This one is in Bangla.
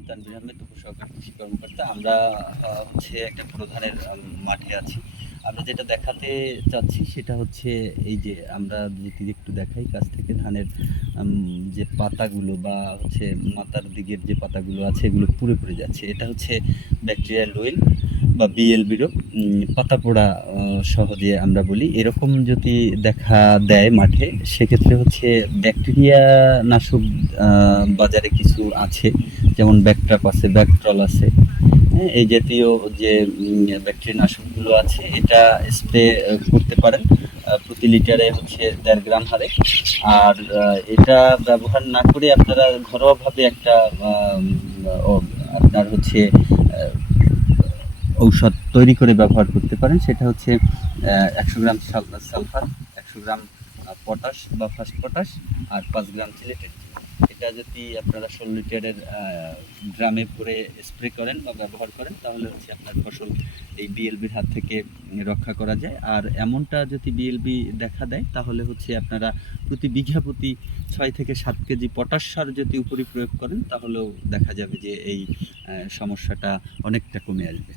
আমি তানভীর আহমেদ, উপসহকারী কৃষি কর্মকর্তা। আমরা হচ্ছে একটা প্রধানের মাঠে আছি। আমরা যেটা দেখাতে চাচ্ছি সেটা হচ্ছে এই যে আমরা যদি একটু দেখাই কাছ থেকে ধানের যে পাতাগুলো বা হচ্ছে মাথার দিকের যে পাতাগুলো আছে এগুলো পুড়ে পড়ে যাচ্ছে। এটা হচ্ছে ব্যাকটেরিয়াল রোইল বা বিএলবি রোগ, পাতা পোড়া সহজে আমরা বলি। এরকম যদি দেখা দেয় মাঠে, সেক্ষেত্রে হচ্ছে ব্যাকটেরিয়া নাশক বাজারে কিছু আছে, যেমন ব্যাকট্রাপ আছে, ব্যাকট্রল আছে। হ্যাঁ, এই জাতীয় যে ব্যাকটেরিয়া নাশকগুলো আছে এটা স্প্রে করতে পারেন প্রতি লিটারে হচ্ছে 1.5 গ্রাম হারে। আর এটা ব্যবহার না করে আপনারা ঘরোয়াভাবে একটা আপনার হচ্ছে ঔষধ তৈরি করে ব্যবহার করতে পারেন। সেটা হচ্ছে 100 গ্রাম সালফার, 100 গ্রাম পটাশ বা ফাস্ট পটাশ, আর 5 গ্রাম চিলেটেড। এটা যদি আপনারা 16 লিটারের ড্রামে ভরে স্প্রে করেন বা ব্যবহার করেন, তাহলে হচ্ছে আপনার ফসল এই বিএলবির হাত থেকে রক্ষা করা যায়। আর এমনটা যদি বিএলবি দেখা দেয়, তাহলে হচ্ছে আপনারা প্রতি বিঘা প্রতি 6 থেকে 7 কেজি পটাশ সার যদি উপরি প্রয়োগ করেন, তাহলেও দেখা যাবে যে এই সমস্যাটা অনেকটা কমে আসবে।